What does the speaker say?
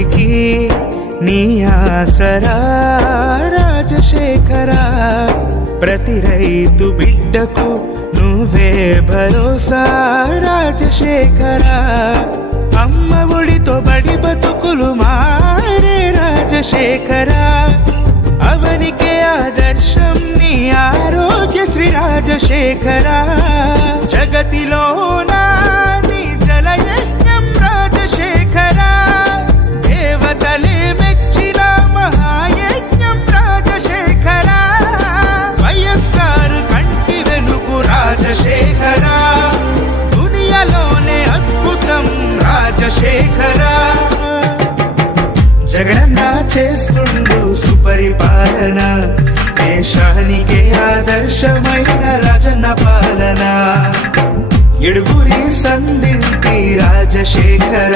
పేదోడికి నీ ఆసరా రాజశేఖరా, ప్రతి రైతు బిడ్డకు నువ్వే భరోసా రాజశేఖరా, అమ్మ ఒడితో బడి బతుకులు మారే రాజశేఖరా, అవనికే ఆదర్శం నీ ఆరోగ్యశ్రీ రాజశేఖరా, జగతిలోనా నీ జలయజ్ఞం రాజశేఖరా, దేవతలే మెచ్చిన మహాయజ్ఞం రాజశేఖరా, వైఎస్ఆర్ కంటి వెలుగు రాజశేఖరా, దునియాలోనే అద్భుతం రాజశేఖరా, జగనన్న చేస్తుండు సుపరిపాలన, దేశానికే ఆదర్శమైన రాజన్న పాలన, ఎడుగురి సందింటి రాజశేఖర.